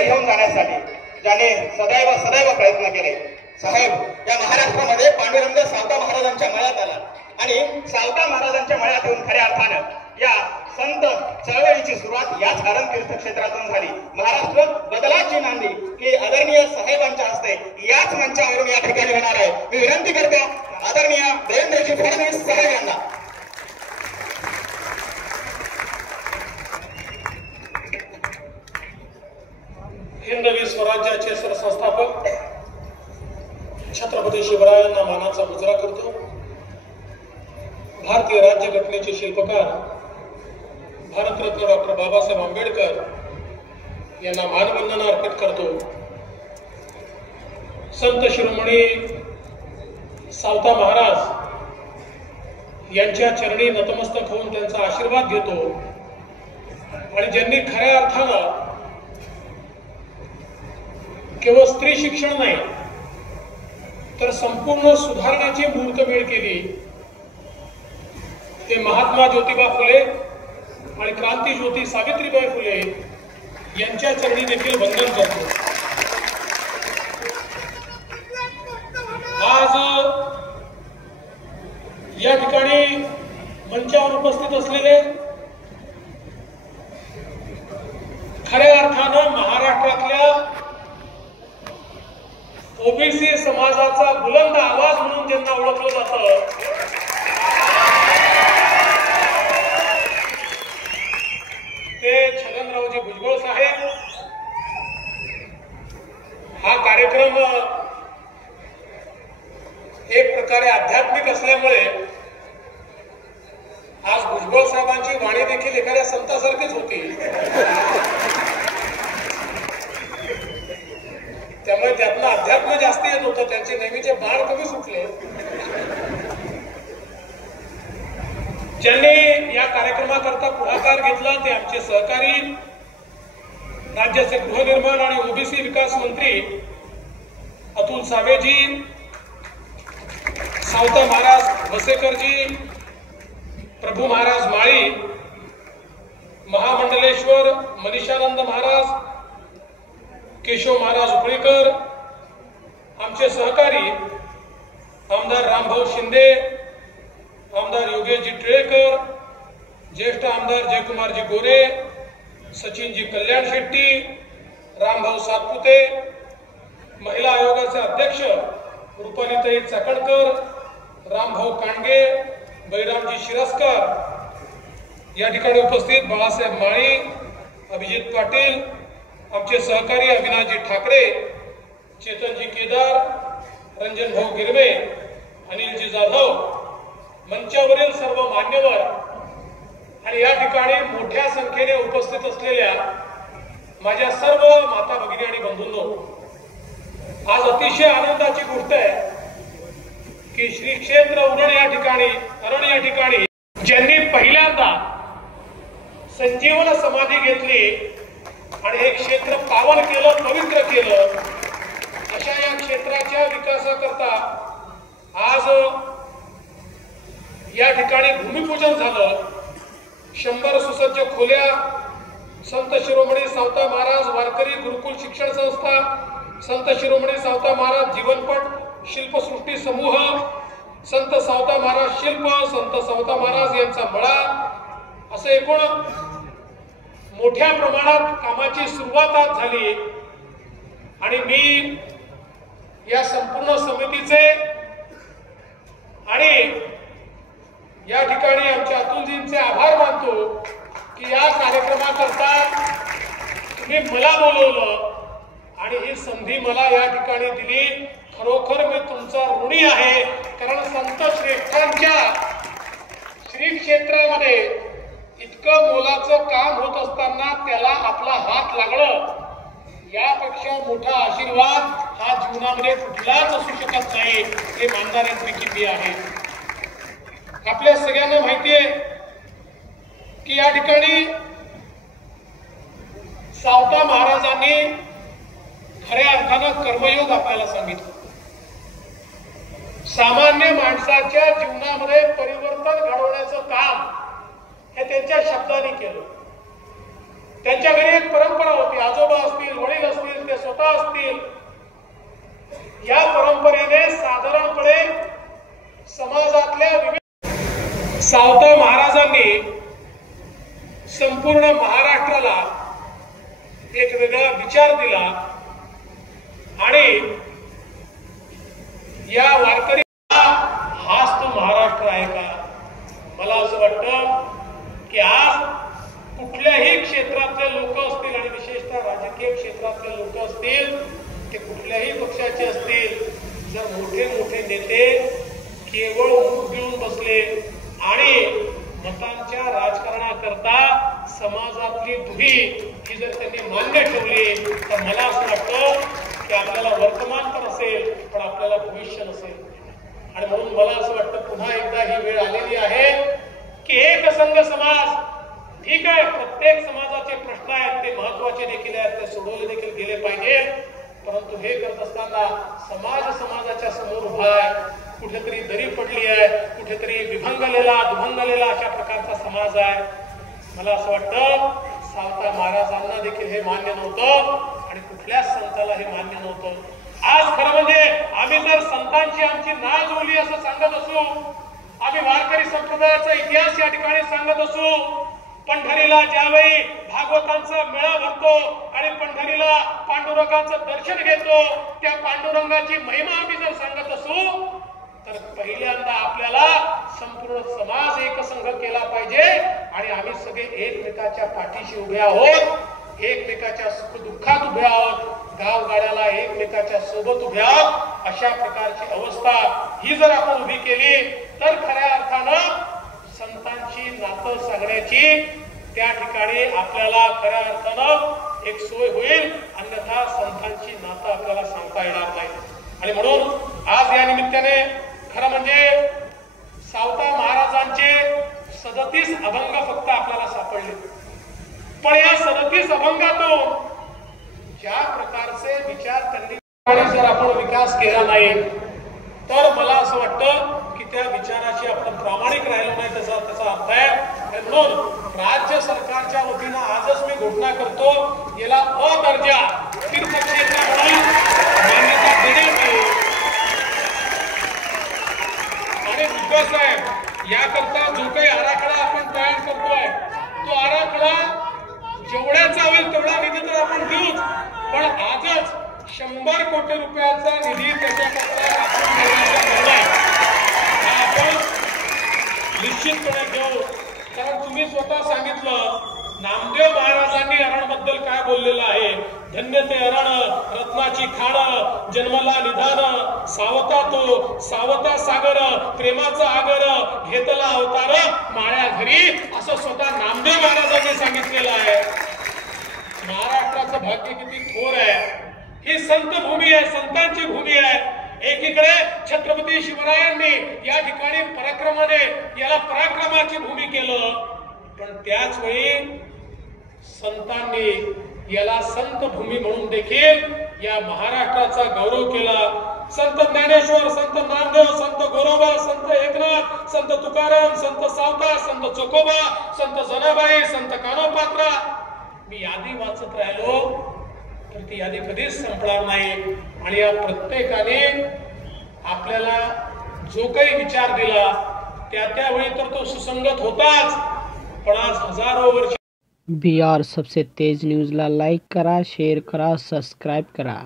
पुढे घेऊन जाण्यासाठी ज्याने सदैव सदैव प्रयत्न केले. साहेब या महाराष्ट्रामध्ये पांडुरंग सावता महाराजांच्या मळ्यात आला आणि सावता महाराजांच्या मळ्यात येऊन खऱ्या अर्थानं या संत चळवळीची सुरुवात याच हरण तीर्थक्षेत्रातून झाली. महाराष्ट्र बदलाची नांदी की आदरणीय साहेबांच्या हस्ते याच मंचावरून या ठिकाणी होणार आहे. मी विनंती करतो आदरणीय देवेंद्रजी फडणवीस साहेब यांना. हिंदवी स्वराज्याचे सरसंस्थापक छत्रपती शिवरायांना मानाचा मुजरा करतो. भारतीय राज्यघटनेचे शिल्पकार भारतरत्न डॉक्टर बाबासाहेब आंबेडकर यांना मानवंदना अर्पित करतो. संत शिरोमणी सावता महाराज यांच्या चरणी नतमस्तक होऊन त्यांचा आशीर्वाद घेतो आणि ज्यांनी खऱ्या अर्थानं केवळ स्त्री शिक्षण नाही तर संपूर्ण सुधारण्याची मुहूर्तमेढ केली ते महात्मा ज्योतिबा फुले आणि क्रांतीज्योती सावित्रीबाई फुले यांच्या चरणी देखील वंदन करतो. आज या ठिकाणी मंचावर उपस्थित असलेले खऱ्या अर्थानं महाराष्ट्रातल्या ओबीसी समाजाचा बुलंद आवाज म्हणून ज्यांना ओळखलं जातं ते छगनरावजी भुजबळ साहेब. हा कार्यक्रम एक प्रकारे आध्यात्मिक असल्यामुळे आज भुजबळ साहेबांची वाणी देखील एखाद्या संतासारखीच होती. त्यामुळे त्यातनं अध्यात्म जास्त येत होतं. त्यांचे नेहमीचे बाण कमी सुटले. ज्यांनी या कार्यक्रमाकरता पुढाकार घेतला ते आमचे सहकारी राज्याचे गृहनिर्माण आणि ओबीसी विकास मंत्री अतुल सावेजी, सावता महाराज वसेकरजी, प्रभू महाराज माळी, महामंडलेश्वर मनीषानंद महाराज, केशव महाराज उपळीकर, आमचे सहकारी आमदार रामभाऊ शिंदे, आमदार योगेशजी टिळेकर, ज्येष्ठ आमदार जयकुमारजी गोरे, सचिनजी कल्याण शेट्टी, रामभाऊ सातपुते, महिला आयोगाचे अध्यक्ष रुपालीताई चाकणकर, रामभाऊ कांडगे, बैरामजी शिरस्कर, या ठिकाणी उपस्थित बाळासाहेब माळी, अभिजित पाटील, आमचे सहकारी अविनाशजी ठाकरे, चेतनजी केदार, रंजन भाऊ गिरवे, अनिलजी जाधव, मंचावरील सर्व मान्यवर आणि या ठिकाणी मोठ्या संख्येने उपस्थित असलेल्या माझ्या सर्व माता भगिनी आणि बंधूंनो, आज अतिशय आनंदाची गोष्ट आहे की श्री क्षेत्र उरण या ठिकाणी ज्यांनी पहिल्यांदा संजीवन समाधी घेतली आणि हे क्षेत्र पावन केलं, पवित्र केलं, अशा या क्षेत्राच्या विकासाकरता आज या ठिकाणी भूमिपूजन झालं. 100 सुसज्ज खोल्या, संत शिरोमणी सावता महाराज वारकरी गुरुकुल शिक्षण संस्था, संत शिरोमणी सावता महाराज जीवनपट शिल्पसृष्टी समूह, संत सावता महाराज शिल्प, संत सावता महाराज यांचा मळा, असं एकूण मोठ्या प्रमाणात कामाची सुरुवात आज झाली. आणि मी या संपूर्ण समितीचे आणि या ठिकाणी आमच्या अतुलजींचे आभार मानतो की या कार्यक्रमाकरता तुम्ही मला बोलवलं आणि ही संधी मला या ठिकाणी दिली. खरोखर मी तुमचा ऋणी आहे. कारण संत श्रेष्ठांच्या श्री क्षेत्रामध्ये इतकं मोलाचं काम होत असताना त्याला आपला हात लागणं, यापेक्षा मोठा आशीर्वाद हा जीवनामध्ये कुठलाच असू शकत नाही, हे मानणाऱ्यांपैकी मी आहे. आपल्या सगळ्यांना माहिती आहे की या ठिकाणी सावता महाराजांनी खऱ्या अर्थानं कर्मयोग आपल्याला सांगितलं. सामान्य माणसाच्या जीवनामध्ये परिवर्तन घडवण्याचं काम हे त्यांच्या शब्दांनी केलं. त्यांच्या घरी एक परंपरा होती, आजोबा असतील, वडील असतील, ते स्वतः असतील, या परंपरेने साधारणपणे समाजातल्या विविध सावता महाराजांनी संपूर्ण महाराष्ट्राला एक वेगळा विचार दिला आणि या वारकरी हाच तो महाराष्ट्र आहे का? मला असं वाटतं की आज कुठल्याही क्षेत्रातले लोक असतील आणि विशेषतः राजकीय क्षेत्रातले लोक असतील, ते कुठल्याही पक्षाचे असतील, जर मोठे मोठे नेते केवळ मुख घेऊन बसले आणि मतांच्या राजकारणाकरता समाजातली दुही ही जर त्यांनी मान्य ठेवली, तर मला असं वाटतं की आपल्याला वर्तमान तर असेल पण आपल्याला भविष्य नसेल. आणि म्हणून मला असं वाटतं पुन्हा एकदा ही वेळ आलेली आहे की एकसंघ समाज, ठीक आहे, प्रत्येक समाजाचे प्रश्न आहेत, ते महत्वाचे देखील आहेत, ते सोडवले देखील गेले पाहिजे, परंतु हे करत असताना समाजाच्या समोर उभा आहे, कुठेतरी दरी पडली आहे, कुठेतरी विभंगलेला दुभंगलेला अशा प्रकारचा समाज आहे. मला असं वाटतं सावता महाराजांना देखील हे मान्य नव्हतं आणि कुठल्याच संताला हे मान्य नव्हतं. आज खरं म्हणजे आम्ही जर संतांची आमची नाळ जुळली असं सांगत असू, आम्ही वारकरी संप्रदायाचा इतिहास या ठिकाणी सांगत असू, पंढरीला ज्यावेळी भागवतांचा मेळा भरतो आणि पंढरीला पांडुरंगाचं दर्शन घेतो, त्या पांडुरंगाची महिमा आम्ही जर सांगत असू, तर पहिल्यांदा आपल्याला संपूर्ण समाज एकसंघ केला पाहिजे आणि आम्ही सगळे एकमेकाच्या पाठीशी उभे आहोत, एकमेकाच्या सुखदुःखात उभे आहोत, गावगाड्याला एकमेकाच्या सोबत उभे आहोत. अशा प्रकारची अवस्था ही जर आपण उभी केली तर खऱ्या अर्थानं संतांची नातं सांगण्याची त्या ठिकाणी आपल्याला खऱ्या अर्थानं एक सोय होईल, अन्यथा संतांची नातं आपल्याला सांगता येणार नाही. आणि म्हणून आज या निमित्ताने खरं म्हणजे सावता महाराजांचे 37 अभंग फक्त आपल्याला सापडले, पण या 37 अभंगातून ज्या प्रकारचे विचार त्यांनी जर आपण विकास केला नाही तर मला असं वाटतं की त्या विचाराशी आपण प्रामाणिक राहिलो नाही, त्याचा अर्थ आहे. आणि म्हणून राज्य सरकारच्या वतीनं आजच मी घोषणा करतो, याला अ दर्जा तीर्थक्षेत्र म्हणून मान्यता देण्यात येईल. आणि विश्वास आहे याकरता जो काही आराखडा आपण तयार करतोय, तो आराखडा जेवढ्याचा होईल तेवढा निधी तर आपण देऊच, पण आजच 100 कोटी रुपयाचा निधी त्याच्याकरता आपण देण्याचा निर्णय आपण निश्चितपणे घेऊ. कारण तुम्ही स्वतः सांगितलं, नामदेव महाराजांनी अरणबद्दल काय बोललेलं आहे, धन्य ते अरण रत्नाची खाण, जन्मला निधान, सावता तो सावता सागर, प्रेमाचा आगर, घेतला अवतार माळ्या घरी, असं स्वतः नामदेव महाराजांनी सांगितलेलं आहे. महाराष्ट्राचं भाग्य किती थोर आहे, ही संत भूमी आहे, संतांची भूमी आहे. एकीकडे छत्रपती शिवरायांनी या ठिकाणी पराक्रमाने याला पराक्रमाची भूमी केलं, पण त्याच वेळी संतांनी याला संत भूमी म्हणून देखील या महाराष्ट्राचा गौरव केला. संत ज्ञानेश्वर, संत नामदेव, संत गोरोबा, संत एकनाथ, संत तुकाराम, संत सावता, संत चोकोबा, संत जनाबाई, संत कानोपात्रा, मी यादी वाचत राहिलो तर ती यादी कधीच संपणार नाही. आणि या प्रत्येकाने आपल्याला जो काही विचार दिला त्यावेळी तर तो सुसंगत होताच, पण आज हजारो वर्ष बिहार सबसे तेज न्यूजला लाईक करा, शेअर करा, सबस्क्राईब करा.